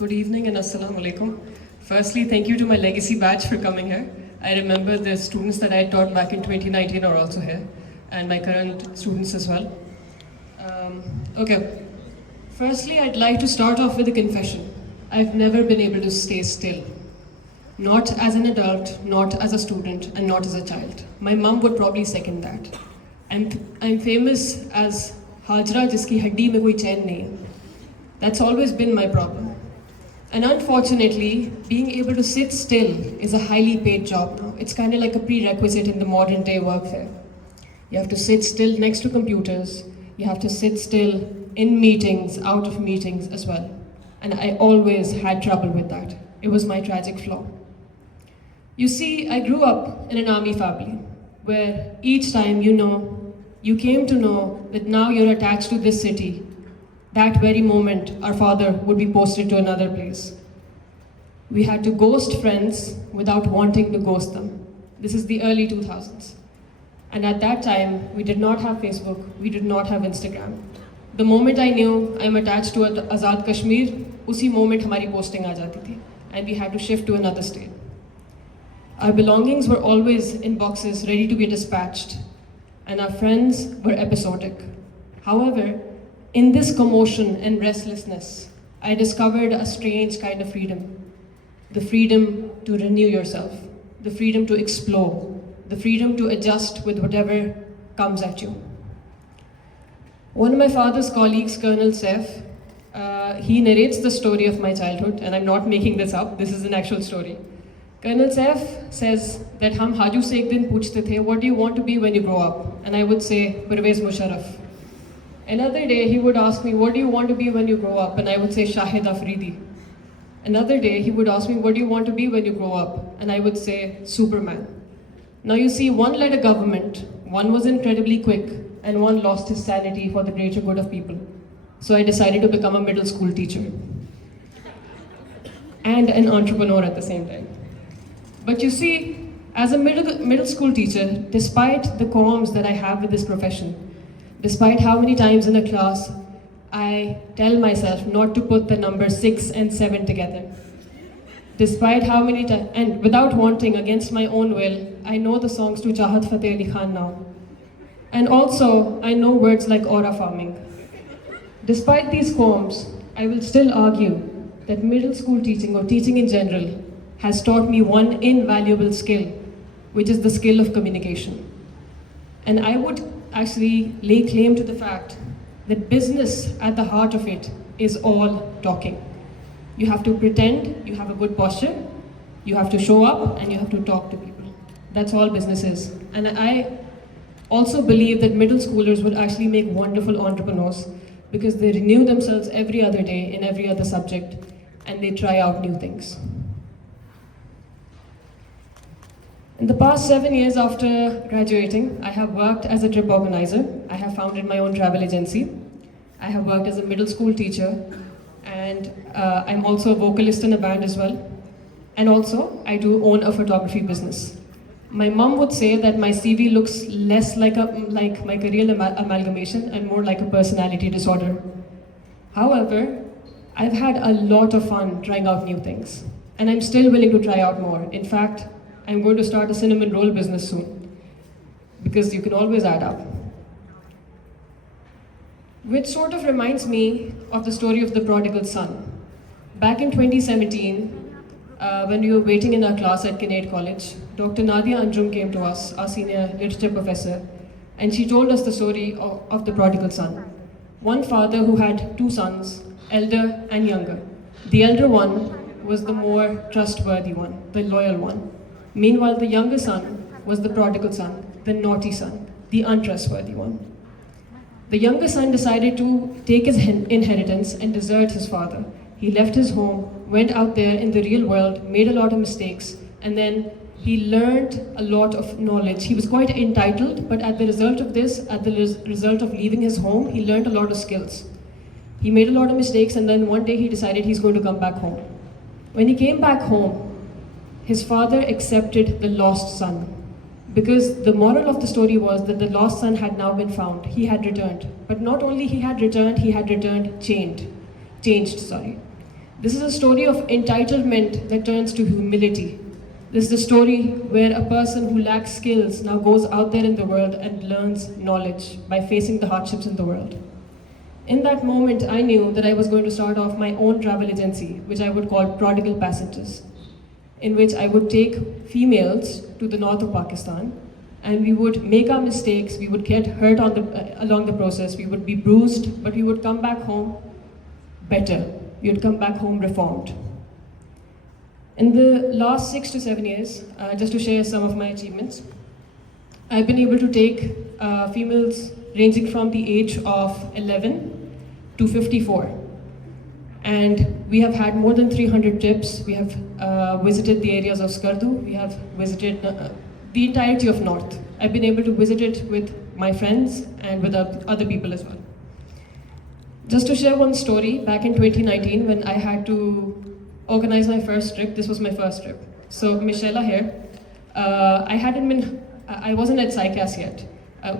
Good evening and assalamu alaikum. Firstly, thank you to my legacy batch for coming here. I remember the students that I taught back in 2019 are also here, and my current students as well. Okay. Firstly, I'd like to start off with a confession. I've never been able to stay still. Not as an adult, not as a student, and not as a child. My mum would probably second that. I'm famous as Hajra jiski haddi mein koi chain nahi hai. That's always been my problem. And unfortunately, being able to sit still is a highly paid job now. It's kind of like a prerequisite in the modern day workfare. You have to sit still next to computers. You have to sit still in meetings, out of meetings as well. And I always had trouble with that. It was my tragic flaw. You see, I grew up in an army family where each time you came to know that now you're attached to this city, that very moment our father would be posted to another place. We had to ghost friends without wanting to ghost them. This is the early 2000s. And at that time, we did not have Facebook, we did not have Instagram. The moment I knew I'm attached to Azad Kashmir, usi moment hamari posting aa jati thi, and we had to shift to another state. Our belongings were always in boxes ready to be dispatched, and our friends were episodic. However, in this commotion and restlessness, I discovered a strange kind of freedom. The freedom to renew yourself, the freedom to explore, the freedom to adjust with whatever comes at you. One of my father's colleagues, Colonel Saif, he narrates the story of my childhood, and I'm not making this up, this is an actual story. Colonel Saif says that hum Haju se ek din puchte the, what do you want to be when you grow up? And I would say, Parvez Musharraf. Another day he would ask me, what do you want to be when you grow up? And I would say, Shahid Afridi. Another day he would ask me, what do you want to be when you grow up? And I would say, Superman. Now you see, one led a government, one was incredibly quick, and one lost his sanity for the greater good of people. So I decided to become a middle school teacher. And an entrepreneur at the same time. But you see, as a middle school teacher, despite the qualms that I have with this profession, despite how many times in a class I tell myself not to put the numbers 6 and 7 together, despite how many times, and without wanting, against my own will, I know the songs to Chahat Fateh Ali Khan now. And also, I know words like aura farming. Despite these qualms, I will still argue that middle school teaching, or teaching in general, has taught me one invaluable skill, which is the skill of communication. And I would actually lay claim to the fact that business at the heart of it is all talking. You have to pretend you have a good posture, you have to show up, and you have to talk to people. That's all business is. And I also believe that middle schoolers would actually make wonderful entrepreneurs because they renew themselves every other day in every other subject, and they try out new things. In the past 7 years after graduating, I have worked as a trip organizer. I have founded my own travel agency. I have worked as a middle school teacher, and I'm also a vocalist in a band as well. And also, I do own a photography business. My mom would say that my CV looks less like my career amalgamation and more like a personality disorder. However, I've had a lot of fun trying out new things, and I'm still willing to try out more. In fact, I'm going to start a cinnamon roll business soon, because you can always add up. Which sort of reminds me of the story of the prodigal son. Back in 2017, when we were waiting in our class at Kinnaird College, Dr. Nadia Anjum came to us, our senior literature professor, and she told us the story of the prodigal son. One father who had 2 sons, elder and younger. The elder one was the more trustworthy one, the loyal one. Meanwhile, the younger son was the prodigal son, the naughty son, the untrustworthy one. The younger son decided to take his inheritance and desert his father. He left his home, went out there in the real world, made a lot of mistakes, and then he learned a lot of knowledge. He was quite entitled, but at the result of this, at the result of leaving his home, he learned a lot of skills. He made a lot of mistakes, and then one day he decided he's going to come back home. When he came back home, his father accepted the lost son, because the moral of the story was that the lost son had now been found. He had returned. But not only he had returned changed. This is a story of entitlement that turns to humility. This is the story where a person who lacks skills now goes out there in the world and learns knowledge by facing the hardships in the world. In that moment, I knew that I was going to start off my own travel agency, which I would call Prodigal Passengers, in which I would take females to the north of Pakistan, and we would make our mistakes, we would get hurt along the process, we would be bruised, but we would come back home better. We would come back home reformed. In the last 6 to 7 years, just to share some of my achievements, I've been able to take females ranging from the age of 11 to 54. And we have had more than 300 trips. We have visited the areas of Skardu. We have visited the entirety of North. I've been able to visit it with my friends and with other people as well. Just to share one story, back in 2019 when I had to organize my first trip, this was my first trip. So Michelle here, I wasn't at SICAS yet,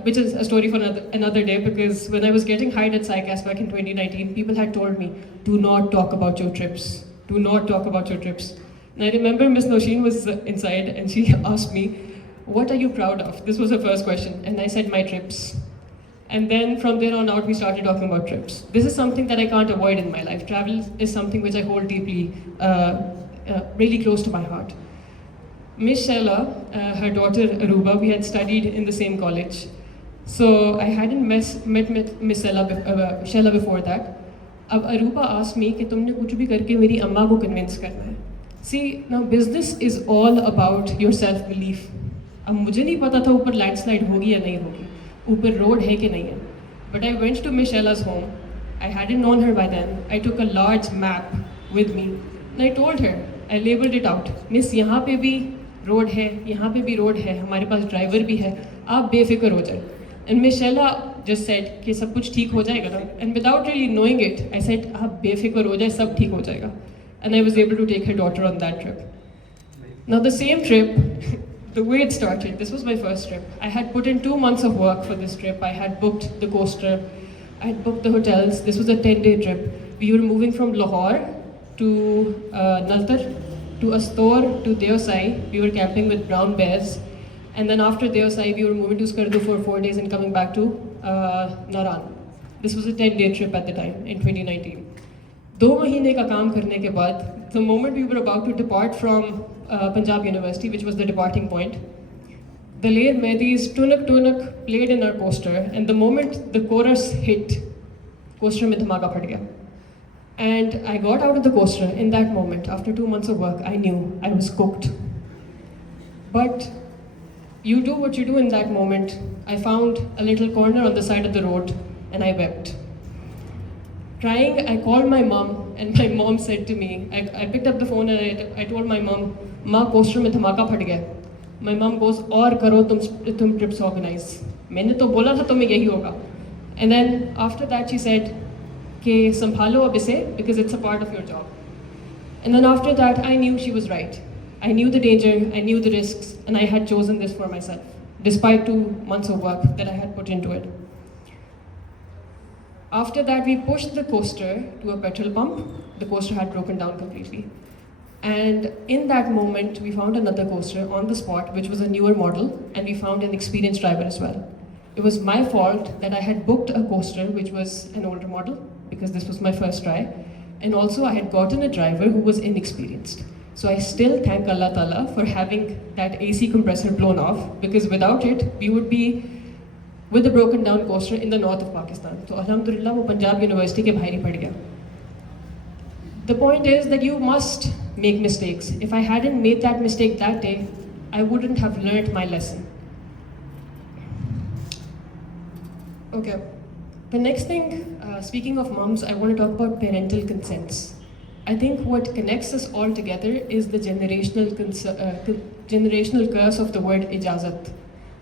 which is a story for another day, because when I was getting hired at SICAS back in 2019, people had told me, do not talk about your trips. Do not talk about your trips. And I remember Miss Noshin was inside and she asked me, what are you proud of? This was her first question. And I said, my trips. And then from there on out, we started talking about trips. This is something that I can't avoid in my life. Travel is something which I hold deeply, really close to my heart. Miss Shella, her daughter Aruba, we had studied in the same college. So I hadn't met Miss Shella before that. Ab Aruba asked me कि तुमने कुछ भी करके मेरी अम्मा को convince करना है. See, now business is all about your self-belief. अब मुझे नहीं पता था ऊपर landslide होगी या नहीं होगी, ऊपर road है कि नहीं है. But I went to Miss Shella's home. I hadn't known her by then. I took a large map with me and I told her, I labeled it out. Miss, यहाँ पे भी रोड है, यहाँ पे भी रोड है, हमारे पास driver भी है, आप बेफिक्र हो जाए. And Miss Shella just said कि सब कुछ ठीक हो जाएगा ना. And without really knowing it, I said आप बेफिक्र हो जाए, सब ठीक हो जाएगा. And I was able to take her daughter on that trip. Now the same trip, the way it started, this was my first trip. I had put in 2 months of work for this trip. I had booked the coaster, I had booked the hotels. This was a 10-day trip. We were moving from Lahore to Naltar, to Astor, to Deosai. We were camping with brown bears. And then after Deosai, we were moving to Skardu for 4 days and coming back to Naran. This was a 10-day trip at the time, in 2019. 2 mahine ka kaam karne ke baad, the moment we were about to depart from Punjab University, which was the departing point, the Lair Mehdi's Tunak Tunak played in our coaster, and the moment the chorus hit, coaster mein dhamaka phat gaya. And I got out of the coaster in that moment. After 2 months of work, I knew I was cooked. But you do what you do in that moment. I found a little corner on the side of the road and I wept. Crying, I called my mom and my mom said to me, I picked up the phone and I told my mom, Ma, coaster mein dhamaka phat gaya. My mom goes, aur karo tum trips organize. Maine to bola tha tumhe yahi hoga. And then after that she said, कि संभालो अब इसे, because it's a part of your job. And then after that, I knew she was right. I knew the danger, I knew the risks, and I had chosen this for myself, despite 2 months of work that I had put into it. After that, we pushed the coaster to a petrol pump. The coaster had broken down completely. And in that moment, we found another coaster on the spot, which was a newer model, and we found an experienced driver as well. It was my fault that I had booked a coaster, which was an older model, because this was my first try. And also I had gotten a driver who was inexperienced. So I still thank Allah Ta'ala for having that AC compressor blown off, because without it, we would be with a broken down coaster in the north of Pakistan. So Alhamdulillah, wo Punjab University ke bahari pad gaya. The point is that you must make mistakes. If I hadn't made that mistake that day, I wouldn't have learned my lesson. Okay. The next thing, speaking of moms, I want to talk about parental consents. I think what connects us all together is the generational curse of the word ijazat.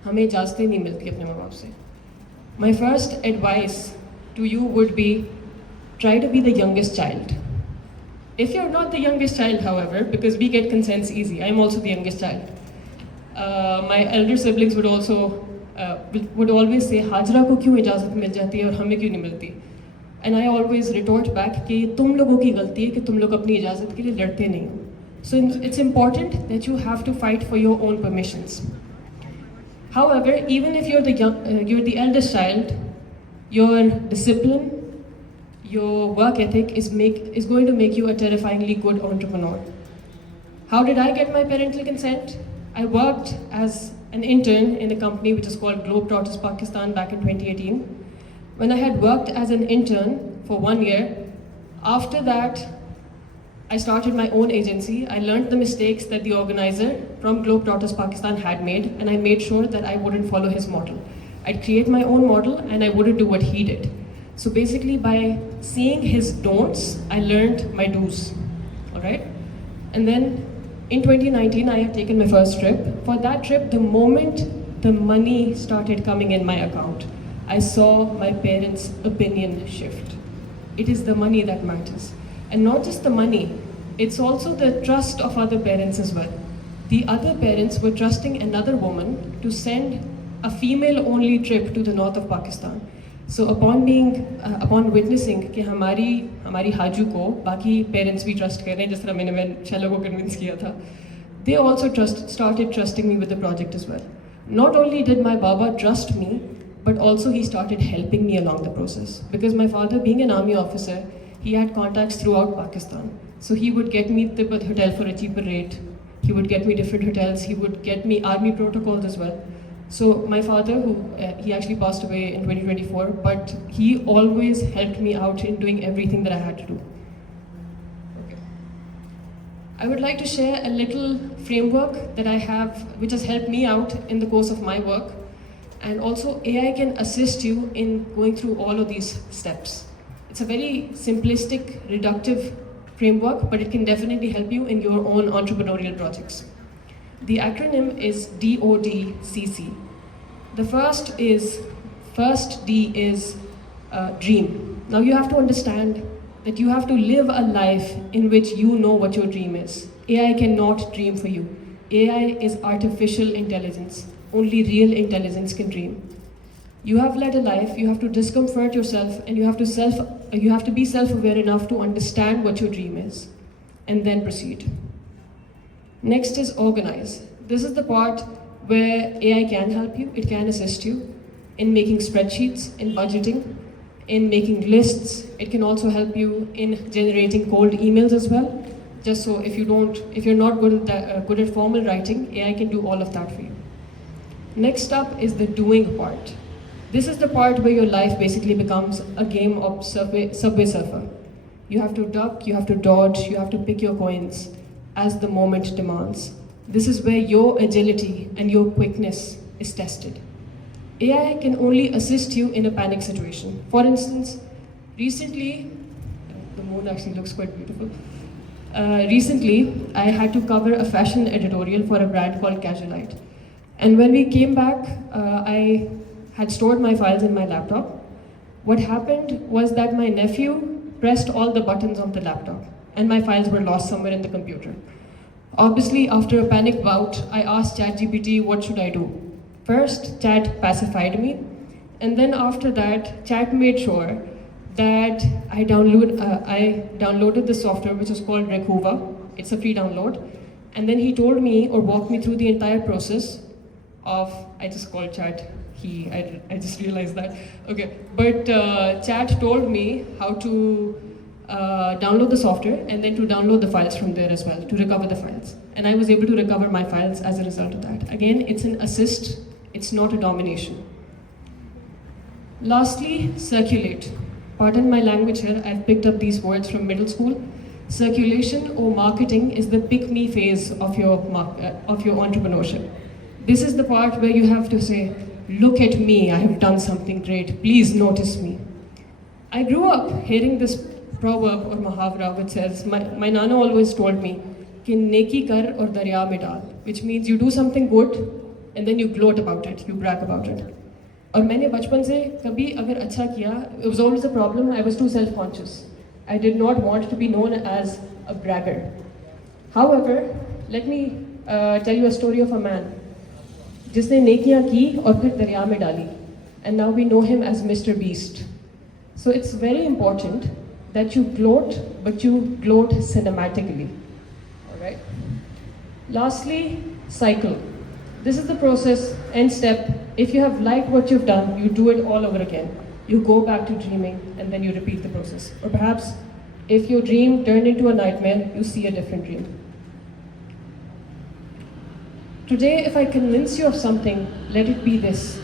हमें इजाज़तें नहीं मिलती अपने माँ बाप से. My first advice to you would be, try to be the youngest child. If you're not the youngest child, however, because we get consents easy, I'm also the youngest child. My elder siblings would always say, Hazra को क्यों इजाज़त मिल जाती है और हमें क्यों नहीं मिलती? And I always retort back कि तुम लोगों की गलती है कि तुम लोग अपनी इजाज़त के लिए लड़ते नहीं हो. So it's important that you have to fight for your own permissions. However, even if you're you're the eldest child, your discipline, your work ethic is going to make you a terrifyingly good entrepreneur. How did I get my parental consent? I worked as an intern in a company which is called Globetrotters Pakistan back in 2018. When I had worked as an intern for 1 year, after that, I started my own agency. I learned the mistakes that the organizer from Globetrotters Pakistan had made, and I made sure that I wouldn't follow his model. I'd create my own model, and I wouldn't do what he did. So basically, by seeing his don'ts, I learned my do's, all right? And then in 2019, I had taken my first trip. For that trip, the moment the money started coming in my account, I saw my parents' opinion shift. It is the money that matters. And not just the money, it's also the trust of other parents as well. The other parents were trusting another woman to send a female-only trip to the north of Pakistan. So upon witnessing कि हमारी हाजू को बाकी parents भी trust कर रहे हैं, जिस तरह मैंने 6 लोगों को convince किया था, they also started trusting me with the project as well. Not only did my Baba trust me, but also he started helping me along the process. Because my father, being an army officer, he had contacts throughout Pakistan. So he would get me the hotel for a cheaper rate. He would get me different hotels. He would get me army protocols as well. So my father, he actually passed away in 2024, but he always helped me out in doing everything that I had to do. Okay. I would like to share a little framework that I have, which has helped me out in the course of my work. And also AI can assist you in going through all of these steps. It's a very simplistic, reductive framework, but it can definitely help you in your own entrepreneurial projects. The acronym is DODCC. The first D is dream. Now you have to understand that you have to live a life in which you know what your dream is. AI cannot dream for you. AI is artificial intelligence. Only real intelligence can dream. You have led a life, you have to discomfort yourself, and you have to be self-aware enough to understand what your dream is, and then proceed. Next is organize. This is the part where AI can help you, it can assist you in making spreadsheets, in budgeting, in making lists. It can also help you in generating cold emails as well. Just so if you're not good at formal writing, AI can do all of that for you. Next up is the doing part. This is the part where your life basically becomes a game of Subway Surfer. You have to duck, you have to dodge, you have to pick your coins as the moment demands. This is where your agility and your quickness is tested. AI can only assist you in a panic situation. For instance, recently, the moon actually looks quite beautiful. Recently, I had to cover a fashion editorial for a brand called Casualite. And when we came back, I had stored my files in my laptop. What happened was that my nephew pressed all the buttons on the laptop and my files were lost somewhere in the computer. Obviously, after a panic bout, I asked ChatGPT, what should I do? First, Chat pacified me, and then after that, Chat made sure that I downloaded the software which is called Rekuva. It's a free download. And then he told me or walked me through the entire process of, I just called Chat I just realized that. Okay, but Chat told me how to download the software and then to download the files from there as well, to recover the files. And I was able to recover my files as a result of that. Again, it's an assist, it's not a domination. Lastly, circulate. Pardon my language here, I've picked up these words from middle school. Circulation or marketing is the pick me phase of your entrepreneurship. This is the part where you have to say, look at me, I have done something great, please notice me. I grew up hearing this proverb or muhavra which says, my nana always told me, कि नेकी कर और दरिया में डाल, which means you do something good and then you gloat about it, you brag about it. और मैंने बचपन से कभी अगर अच्छा किया, it was always a problem, I was too self-conscious. I did not want to be known as a bragger. However, let me tell you a story of a man जिसने नेकियां की और फिर दरिया में डाली, and now we know him as Mr. Beast. So it's very important that you gloat, but you gloat cinematically. All right. Lastly, cycle. This is the process, end step. If you have liked what you've done, you do it all over again. You go back to dreaming and then you repeat the process. Or perhaps if your dream turned into a nightmare, you see a different dream. Today, if I convince you of something, let it be this.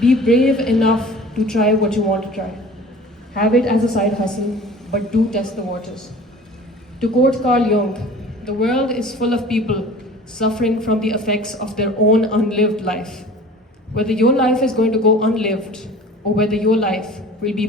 Be brave enough to try what you want to try. Have it as a side hustle, but do test the waters. To quote Carl Jung, the world is full of people suffering from the effects of their own unlived life. Whether your life is going to go unlived or whether your life will be